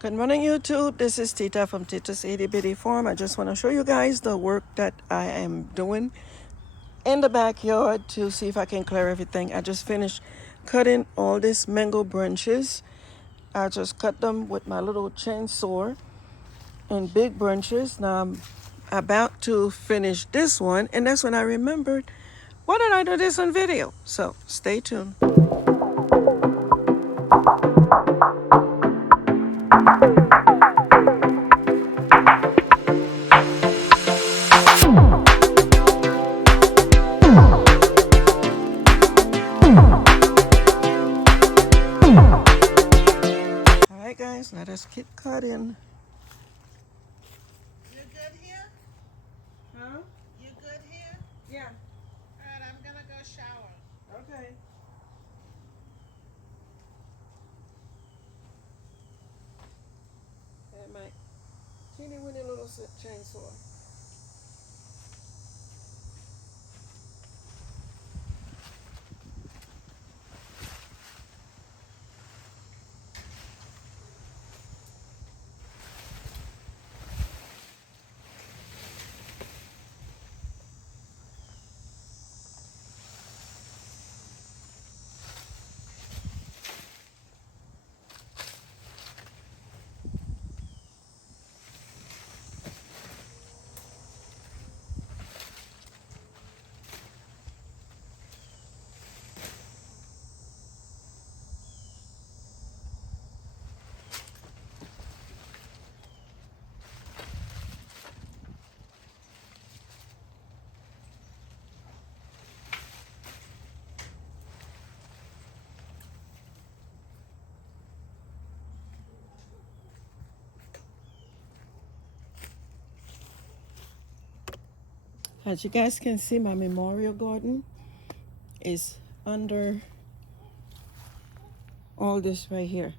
Good morning, YouTube. This is Tita from Tita's Itty Bitty Farm. I just want to show you guys the work that I am doing in the backyard to see if I can clear everything. I just finished cutting all these mango branches. I just cut them with my little chainsaw in big branches. Now I'm about to finish this one, and that's when I remembered, why did I do this on video? So stay tuned. All right, guys, now let's keep cutting. You good here? Huh? You good here? Yeah. Alright, I'm gonna go shower. Okay. And my teeny weeny little chainsaw. As you guys can see, my memorial garden is under all this right here.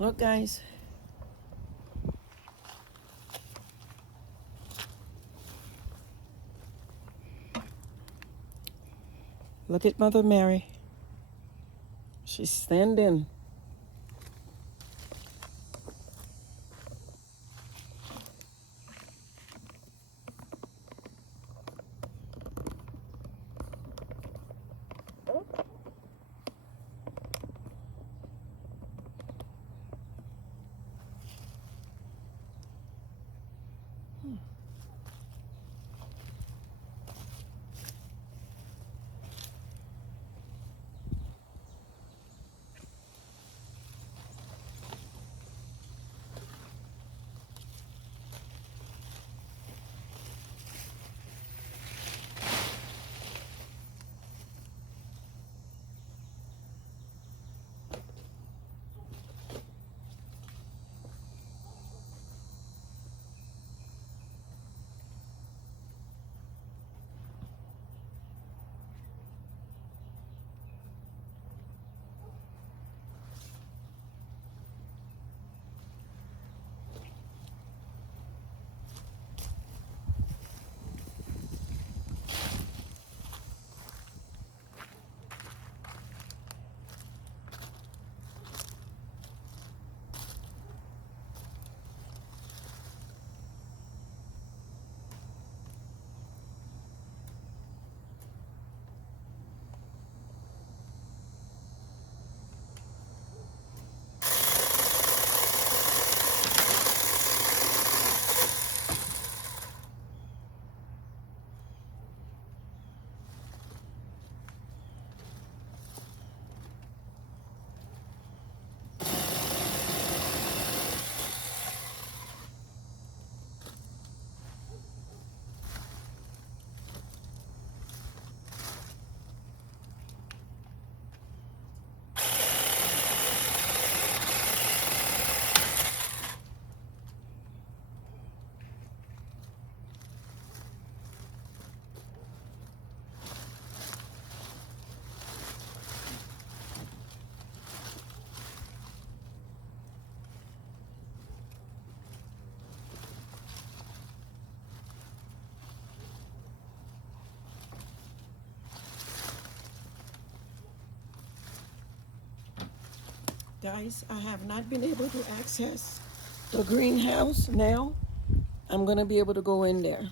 Look, guys. Look at Mother Mary. She's standing. Guys, I have not been able to access the greenhouse. Now I'm going to be able to go in there.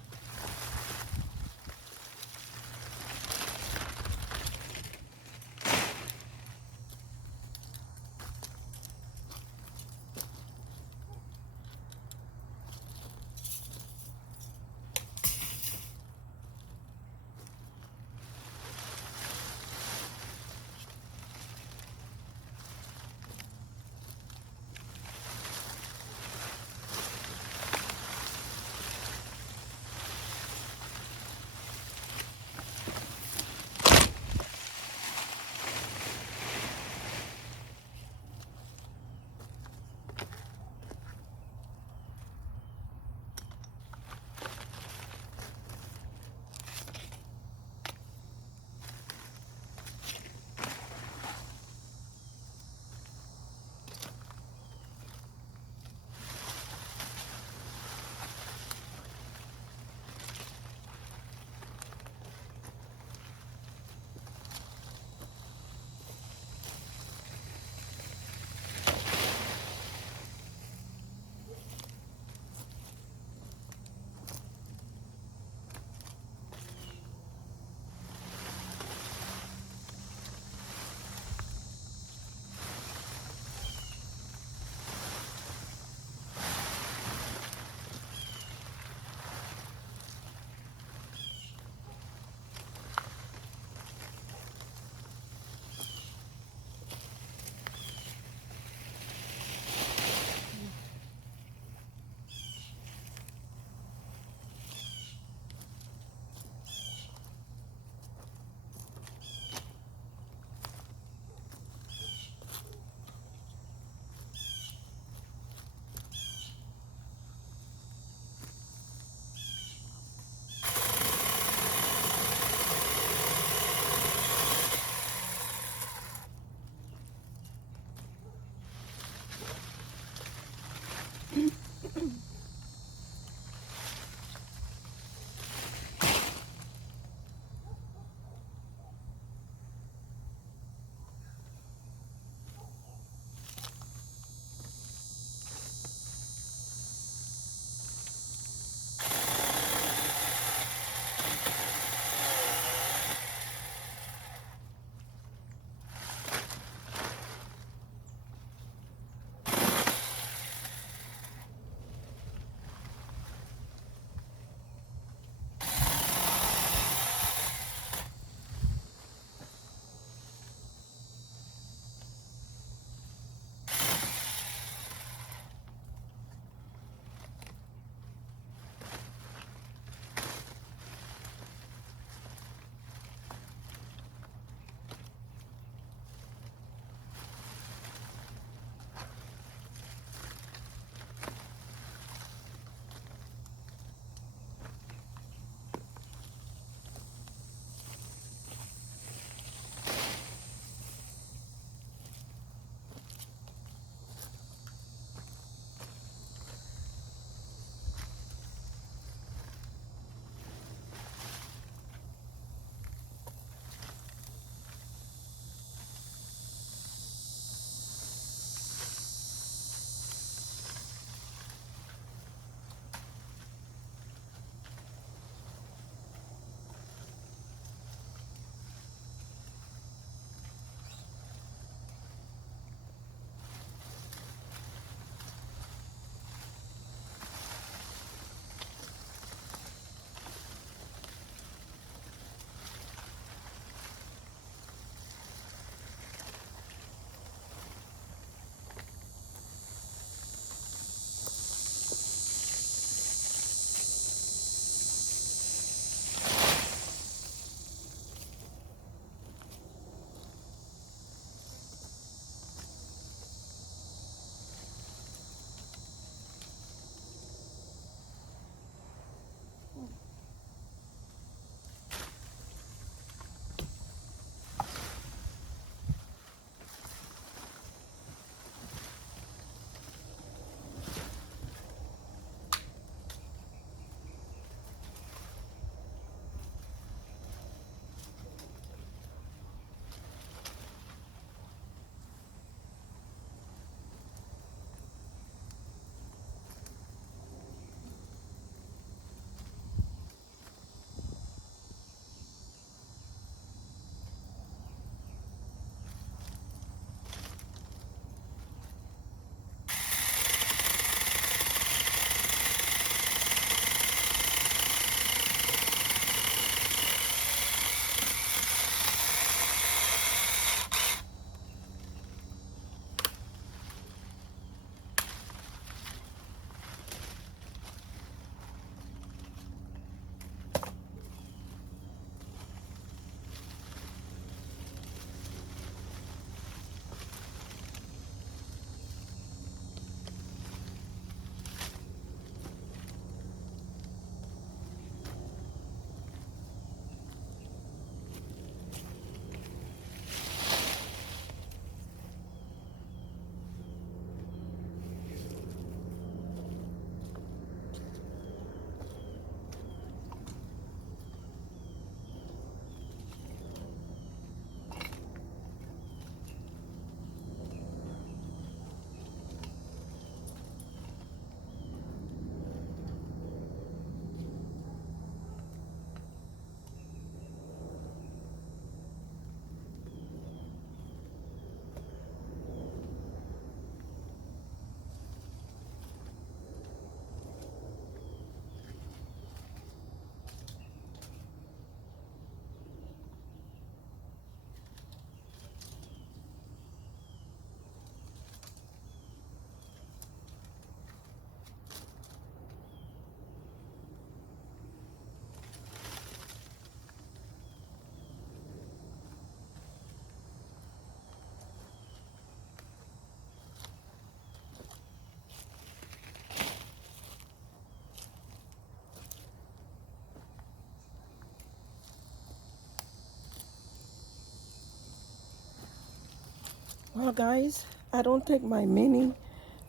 Well, guys, I don't think my mini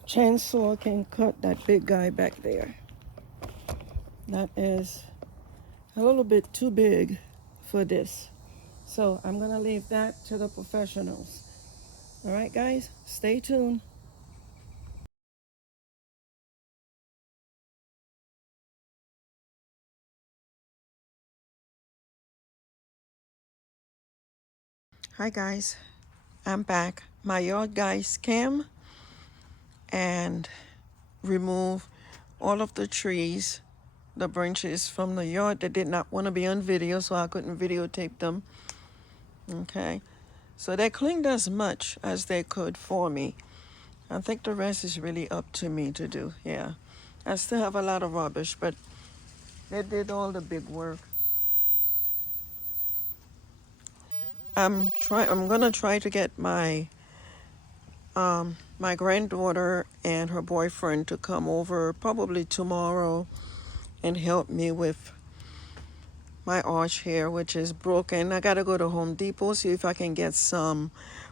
chainsaw can cut that big guy back there. That is a little bit too big for this. So I'm going to leave that to the professionals. All right, guys, stay tuned. Hi, guys, I'm back. My yard guys came and removed all of the trees, the branches from the yard that did not want to be on video, so I couldn't videotape them. Okay, so they cleaned as much as they could for me. I think the rest is really up to me to do. Yeah, I still have a lot of rubbish, but they did all the big work. I'm gonna try to get my granddaughter and her boyfriend to come over probably tomorrow and help me with my arch here, which is broken. I gotta go to Home Depot, see if I can get some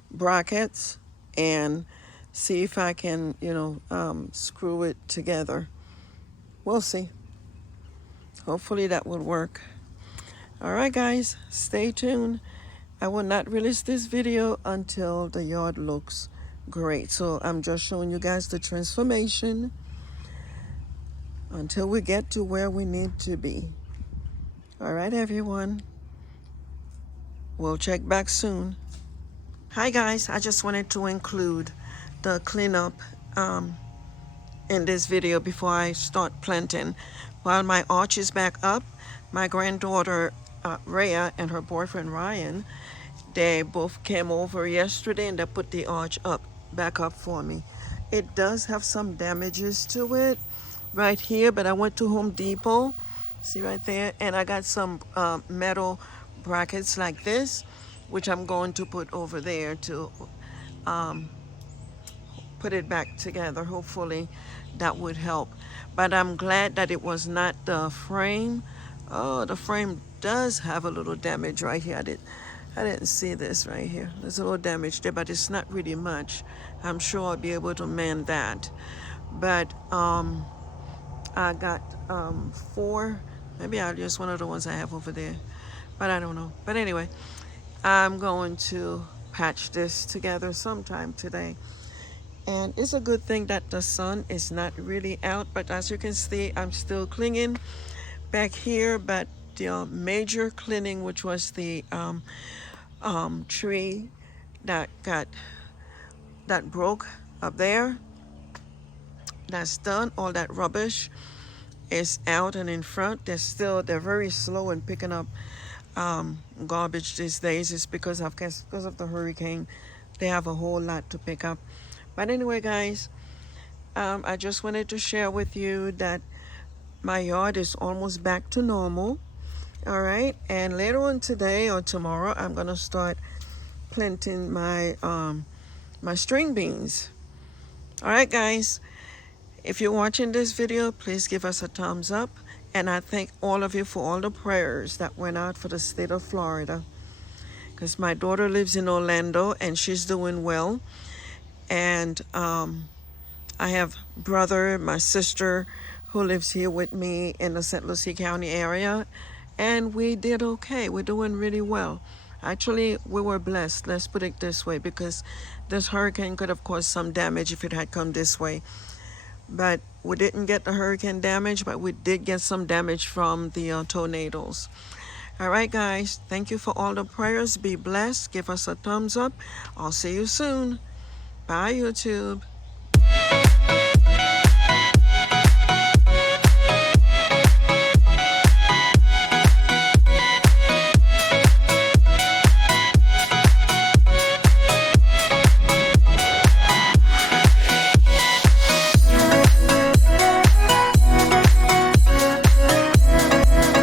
brackets and see if I can, screw it together. We'll see. Hopefully that will work. All right, guys, stay tuned. I will not release this video until the yard looks great. So I'm just showing you guys the transformation until we get to where we need to be. All right, everyone. We'll check back soon. Hi, guys. I just wanted to include the cleanup in this video before I start planting. While my arch is back up, my granddaughter Rhea and her boyfriend Ryan, they both came over yesterday and they put the arch back up for me. It does have some damages to it right here, but I went to Home Depot, see right there, and I got some metal brackets like this, which I'm going to put over there to put it back together. Hopefully that would help. But I'm glad that it was not the frame. Oh, the frame does have a little damage right here. I didn't see this right here. There's a little damage there, but it's not really much. I'm sure I'll be able to mend that. But I got four. Maybe I'll use one of the ones I have over there. But I don't know. But anyway, I'm going to patch this together sometime today. And it's a good thing that the sun is not really out, but as you can see, I'm still cleaning back here. But the major cleaning, which was the tree that broke up there, that's done. All that rubbish is out and in front. They're very slow in picking up garbage these days. It's because of the hurricane. They have a whole lot to pick up. But anyway, guys, I just wanted to share with you that my yard is almost back to normal. All right, and later on today or tomorrow, I'm gonna start planting my string beans. All right, guys, if you're watching this video, please give us a thumbs up. And I thank all of you for all the prayers that went out for the state of Florida. Because my daughter lives in Orlando and she's doing well. And I have my sister who lives here with me in the St. Lucie County area. And we did okay. We're doing really well. Actually, we were blessed, let's put it this way, because this hurricane could have caused some damage if it had come this way. But we didn't get the hurricane damage, but we did get some damage from the tornadoes. All right, guys, thank you for all the prayers. Be blessed. Give us a thumbs up. I'll see you soon. Bye, YouTube.